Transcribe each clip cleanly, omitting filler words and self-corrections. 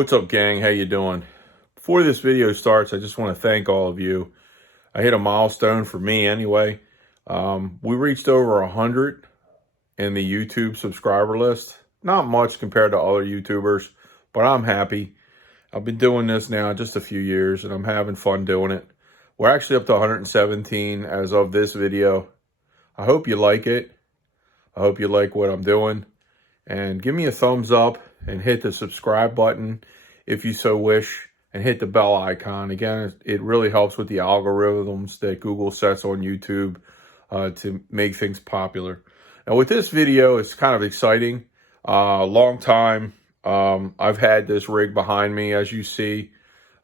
What's up, gang? How you doing? Before this video starts, I just want to thank all of you. I hit a milestone for me anyway. We reached over 100 in the YouTube subscriber list. Not much compared to other YouTubers, but I'm happy. I've been doing this now just a few years, and I'm having fun doing it. We're actually up to 117 as of this video. I hope you like it. I hope you like what I'm doing. And give me a thumbs up and hit the subscribe button if you so wish, and hit the bell icon. Again, it really helps with the algorithms that Google sets on YouTube to make things popular. Now with this video, it's kind of exciting. Long time. I've had this rig behind me, as you see.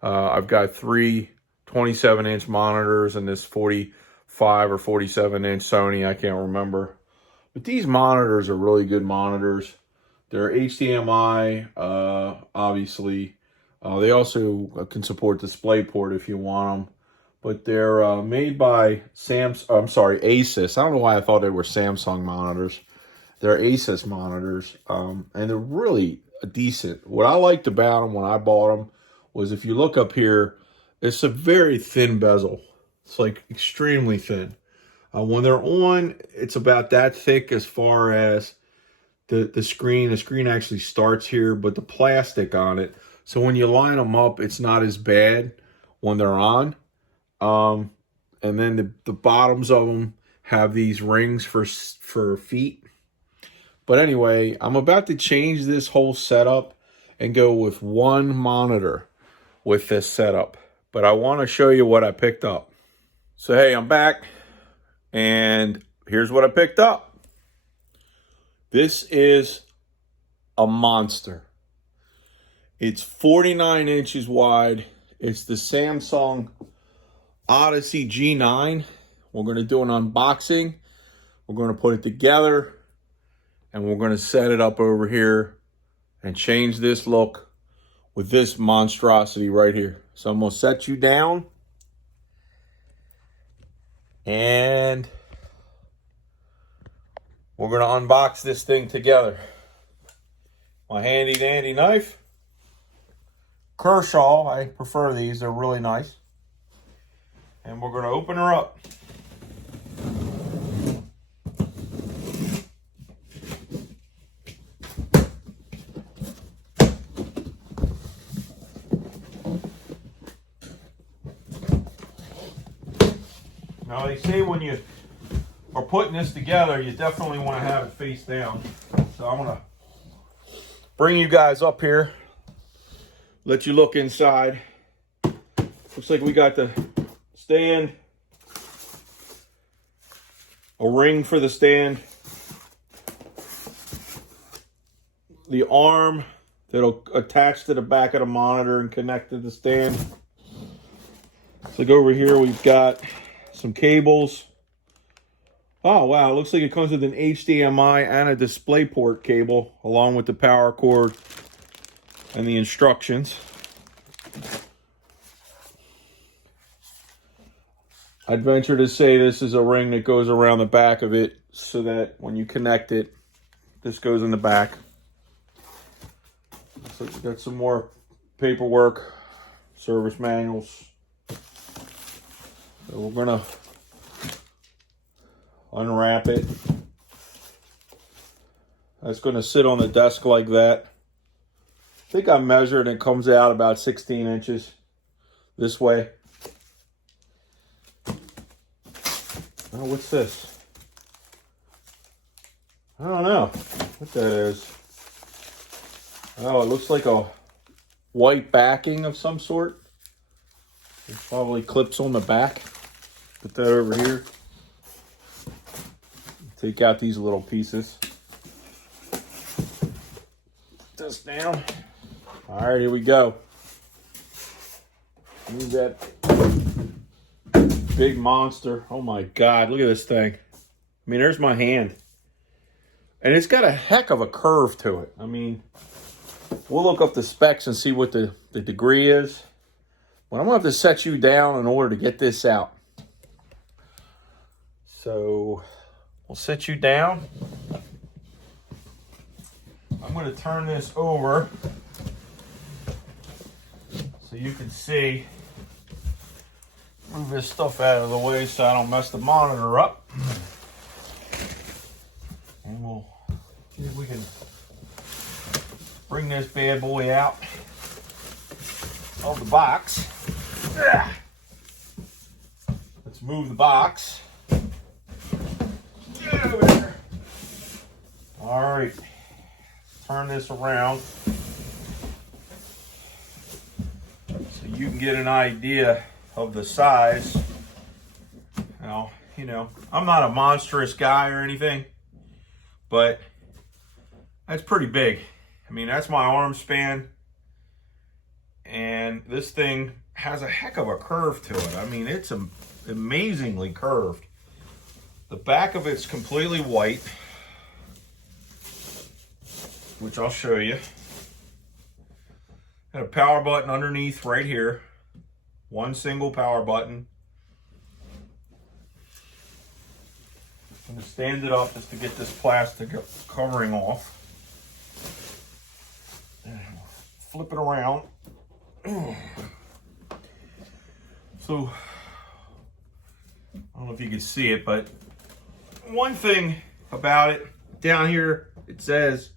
I've got three 27-inch monitors and this 45 or 47-inch Sony, I can't remember. But these monitors are really good monitors. They're HDMI, obviously. They also can support DisplayPort if you want them. But they're made by Asus. I don't know why I thought they were Samsung monitors. They're Asus monitors, and they're really decent. What I liked about them when I bought them was, if you look up here, it's a very thin bezel. It's like extremely thin. When they're on, it's about that thick as far as the screen. The screen actually starts here, but the plastic on it. So when you line them up, it's not as bad when they're on. And then the bottoms of them have these rings for feet. But anyway, I'm about to change this whole setup and go with one monitor with this setup. But I want to show you what I picked up. So hey, I'm back. And here's what I picked up. This is a monster. It's 49 inches wide. It's the Samsung Odyssey G9. We're going to do an unboxing. We're going to put it together. And we're going to set it up over here and change this look with this monstrosity right here. So I'm going to set you down. And we're going to unbox this thing together. My handy dandy knife. Kershaw, I prefer these. They're really nice. And we're going to open her up. Now they say when you are putting this together, you definitely want to have it face down. So I'm going to bring you guys up here, let you look inside. Looks like we got the stand, a ring for the stand, the arm that'll attach to the back of the monitor and connect to the stand. So go over here, we've got some cables. Oh wow, it looks like it comes with an HDMI and a DisplayPort cable along with the power cord and the instructions. I'd venture to say this is a ring that goes around the back of it so that when you connect it, this goes in the back. So we've got some more paperwork, service manuals. So we're gonna unwrap it. That's gonna sit on the desk like that. I think I measured and it comes out about 16 inches this way. Oh, what's this? I don't know what that is. Oh, it looks like a white backing of some sort. It probably clips on the back. Put that over here. Take out these little pieces. Put this down. All right, here we go. Move that big monster. Oh my God, look at this thing. I mean, there's my hand. And it's got a heck of a curve to it. I mean, we'll look up the specs and see what the degree is. But I'm going to have to set you down in order to get this out. So we'll sit you down. I'm going to turn this over so you can see. Move this stuff out of the way so I don't mess the monitor up. And we'll see if we can bring this bad boy out of the box. Let's move the box. Get over there. All right, turn this around so you can get an idea of the size. Now, you know, I'm not a monstrous guy or anything, but that's pretty big. I mean, that's my arm span, and this thing has a heck of a curve to it. I mean, it's amazingly curved. The back of it's completely white, which I'll show you. Got a power button underneath right here. One single power button. I'm going to stand it up just to get this plastic covering off. And flip it around. So, I don't know if you can see it, but one thing about it, down here it says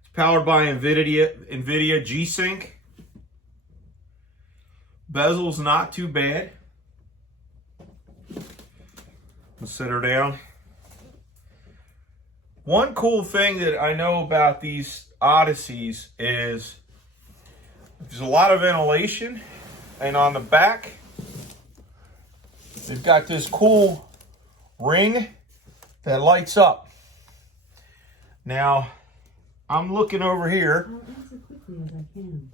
it's powered by NVIDIA G-Sync. Bezel's not too bad. Let's set her down. One cool thing that I know about these Odysseys is there's a lot of ventilation, and on the back they've got this cool ring that lights up. Now I'm looking over here.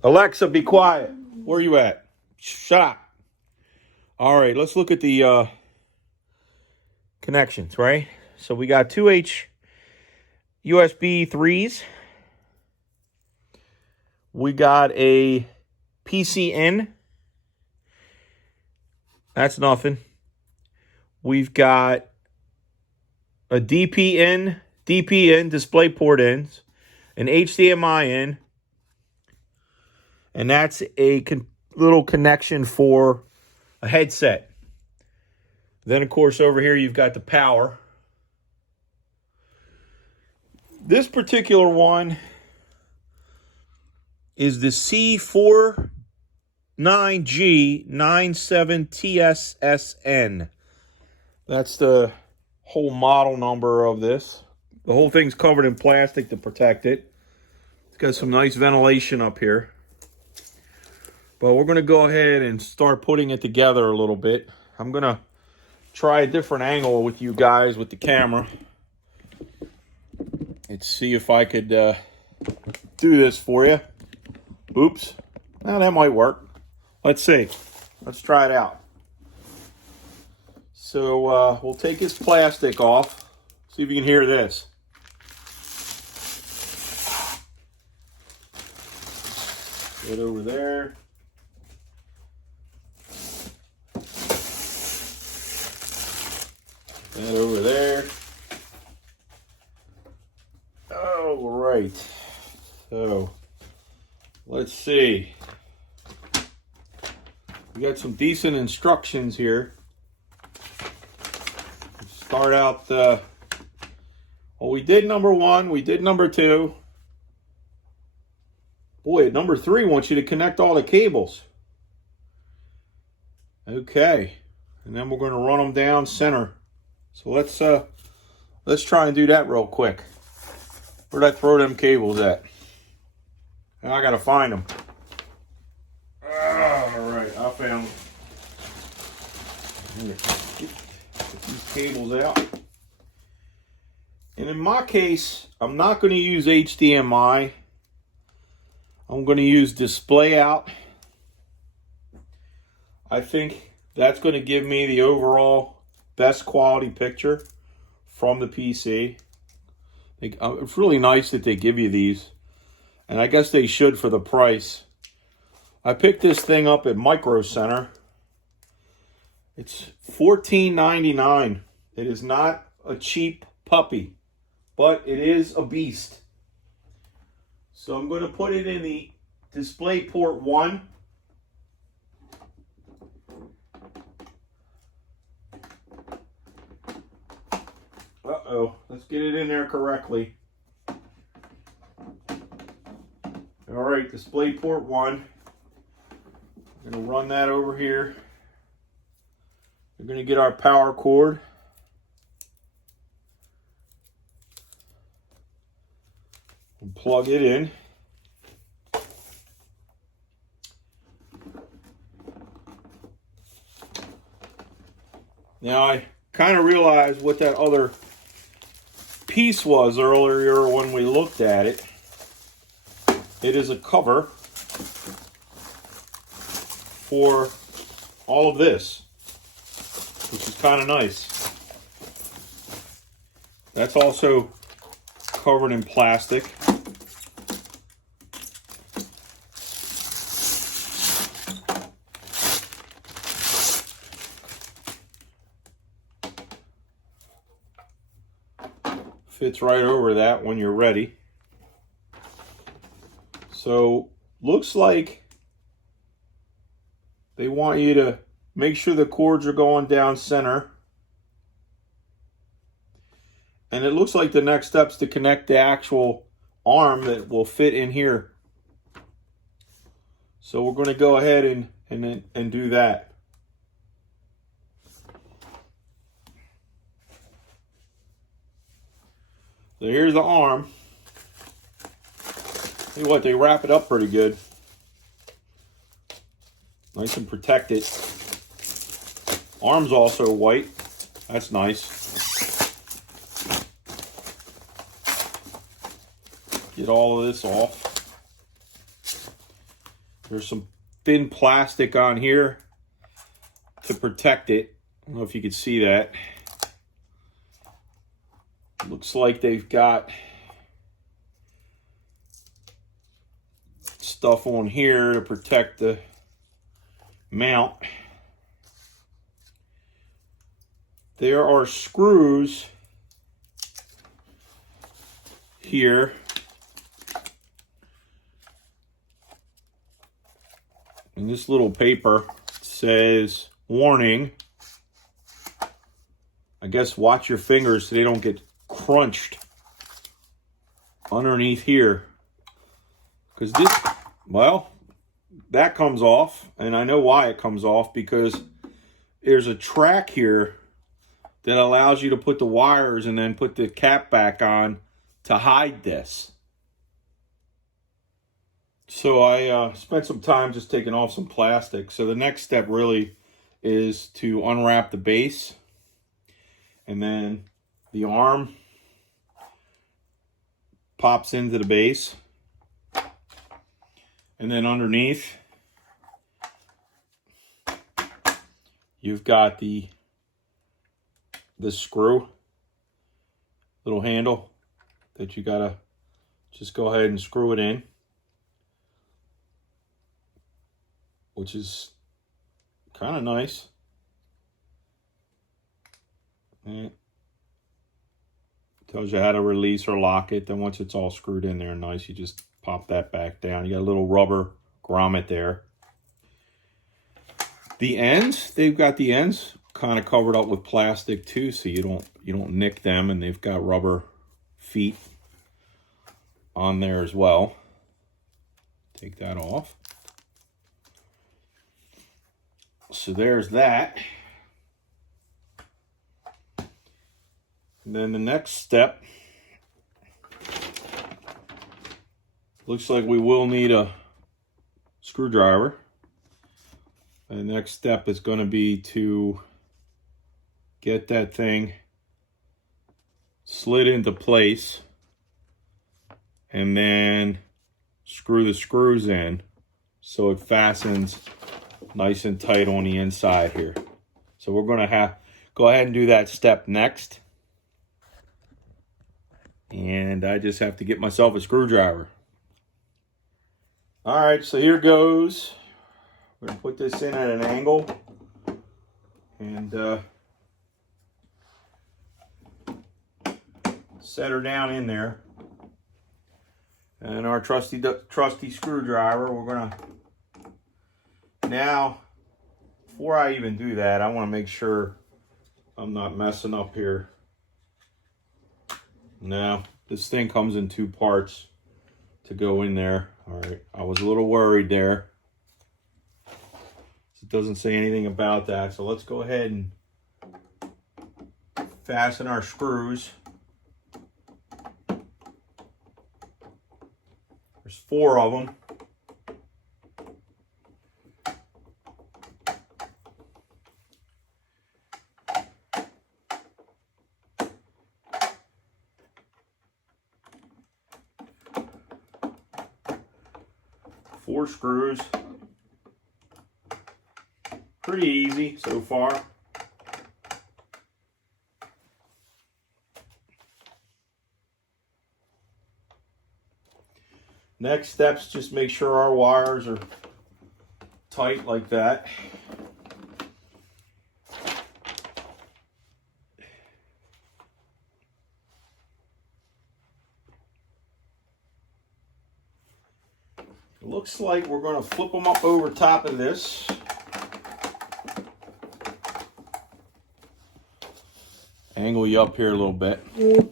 Alexa, be quiet. Where are you at? Shut up. All right, let's look at the connections, right? So we got 2H USB 3s. We got a PC in. That's nothing. We've got a DP in, DisplayPort ins, an HDMI in, and that's a little connection for a headset. Then, of course, over here you've got the power. This particular one is the C49G97TSSN. That's the whole model number of this. The whole thing's covered in plastic to protect it. It's got some nice ventilation up here. But we're going to go ahead and start putting it together a little bit. I'm going to try a different angle with you guys with the camera. Let's see if I could do this for you. Oops. Well, that might work. Let's see. Let's try it out. So we'll take this plastic off. See if you can hear this. Get over there. That over there. All right. So let's see. We got some decent instructions here. Let's start out. Well, we did number 1. We did number 2. Boy, number 3 wants you to connect all the cables. Okay, and then we're going to run them down center. So let's try and do that real quick. Where'd I throw them cables at? Now I gotta find them. All right, I found them. Get these cables out. And in my case, I'm not going to use HDMI. I'm going to use display out. I think that's going to give me the overall best quality picture from the PC. It's really nice that they give you these, and I guess they should for the price. I picked this thing up at MicroCenter. It's $14.99. It is not a cheap puppy, but it is a beast. So I'm going to put it in the DisplayPort 1. Uh-oh, let's get it in there correctly. All right, display port 1. We're going to run that over here. We're going to get our power cord. And plug it in. Now I kind of realized what that other piece was earlier when we looked at it. It is a cover for all of this, which is kind of nice. That's also covered in plastic. Fits right over that when you're ready. So looks like they want you to make sure the cords are going down center. And it looks like the next step's to connect the actual arm that will fit in here. So we're going to go ahead and do that. So here's the arm. See what, they wrap it up pretty good. Nice and protected. Arm's also white. That's nice. Get all of this off. There's some thin plastic on here to protect it. I don't know if you can see that. Looks like they've got stuff on here to protect the mount. There are screws here. And this little paper says, warning. I guess watch your fingers so they don't get crunched underneath here. Because this, well, that comes off. And I know why it comes off, because there's a track here that allows you to put the wires and then put the cap back on to hide this. So I spent some time just taking off some plastic. So the next step really is to unwrap the base, and then the arm pops into the base, and then underneath you've got the screw, little handle that you gotta just go ahead and screw it in, which is kind of nice. And tells you how to release or lock it. Then once it's all screwed in there nice, you just pop that back down. You got a little rubber grommet there. The ends, they've got the ends kind of covered up with plastic too, so you don't nick them, and they've got rubber feet on there as well. Take that off. So there's that. And then the next step, looks like we will need a screwdriver. The next step is going to be to get that thing slid into place and then screw the screws in so it fastens nice and tight on the inside here. So we're going to go ahead and do that step next. And I just have to get myself a screwdriver. All right, so here goes. We're going to put this in at an angle. And set her down in there. And our trusty screwdriver, we're going to... Now, before I even do that, I want to make sure I'm not messing up here No, this thing comes in 2 parts to go in there. All right, I was a little worried there. It doesn't say anything about that, so let's go ahead and fasten our screws. There's 4 of them. Four screws. Pretty easy so far. Next steps, just make sure our wires are tight like that. It looks like we're going to flip them up over top of this. Angle you up here a little bit. And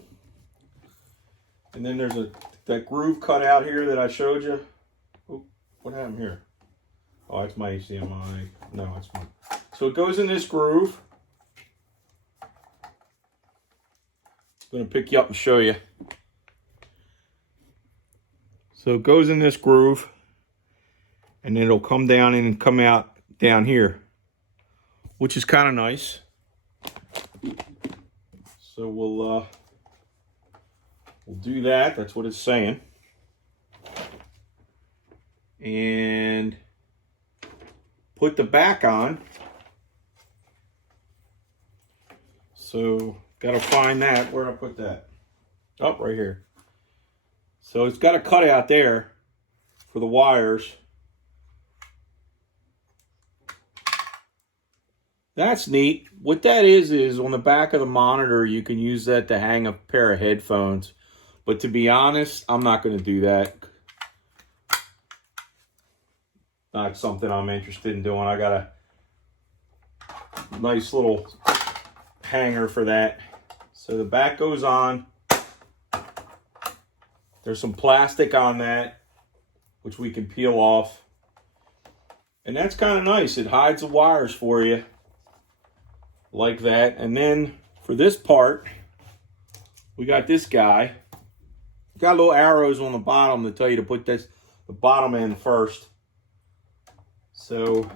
then there's that groove cut out here that I showed you. Oh, what happened here? Oh, that's my HDMI. No, it's mine. So it goes in this groove. I'm going to pick you up and show you. So it goes in this groove, and then it'll come down and come out down here, which is kind of nice. So we'll do that. That's what it's saying. And put the back on. So got to find that. Where do I put that? Oh, right here. So it's got a cutout there for the wires. That's neat. What that is on the back of the monitor, you can use that to hang a pair of headphones. But to be honest, I'm not going to do that. Not something I'm interested in doing. I got a nice little hanger for that. So the back goes on. There's some plastic on that, which we can peel off. And that's kind of nice. It hides the wires for you. Like that. And then for this part, we got this guy. Got little arrows on the bottom to tell you to put the bottom in first. So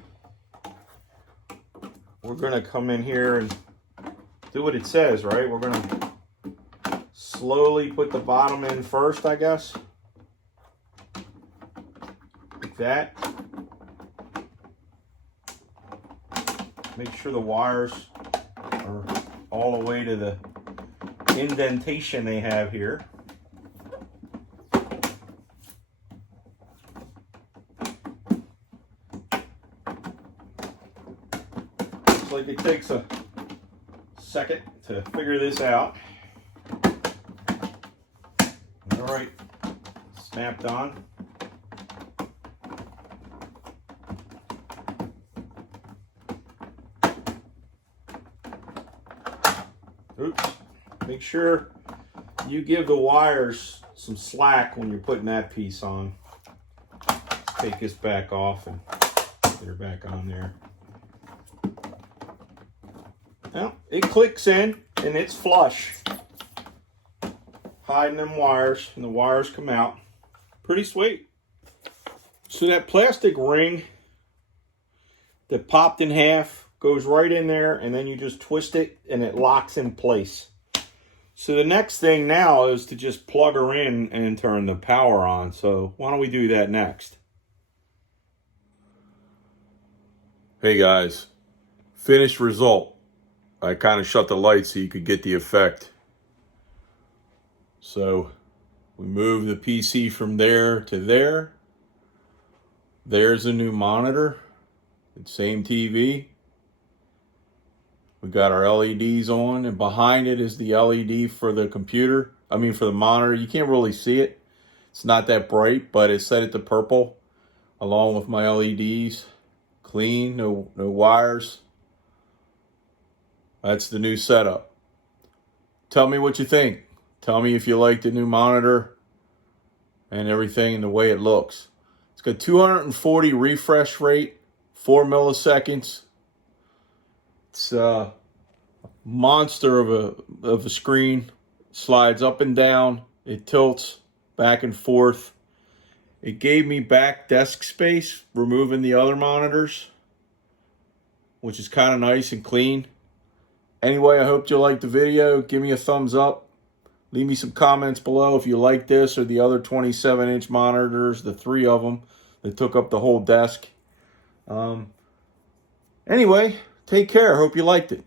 we're going to come in here and do what it says, right? We're going to slowly put the bottom in first, I guess. Like that. Make sure the wires are all the way to the indentation they have here. Looks like it takes a second to figure this out. All right, snapped on. Oops. Make sure you give the wires some slack when you're putting that piece on. Take this back off and get her back on there. Now, it clicks in and it's flush. Hiding them wires, and the wires come out. Pretty sweet. So that plastic ring that popped in half goes right in there, and then you just twist it and it locks in place. So the next thing now is to just plug her in and turn the power on. So why don't we do that next? Hey guys, finished result. I kind of shut the light so you could get the effect. So we move the PC from there to there. There's a new monitor. It's same TV. We got our LEDs on, and behind it is the LED for the computer. I mean, for the monitor. You can't really see it. It's not that bright, but it's set it to purple along with my LEDs. Clean, no wires. That's the new setup. Tell me what you think. Tell me if you like the new monitor and everything and the way it looks. It's got 240 refresh rate, 4 milliseconds. It's a monster of a screen. Slides up and down. It tilts back and forth. It gave me back desk space, removing the other monitors, which is kind of nice and clean. Anyway, I hope you liked the video. Give me a thumbs up. Leave me some comments below if you like this or the other 27-inch monitors, the 3 of them that took up the whole desk. Anyway, take care. Hope you liked it.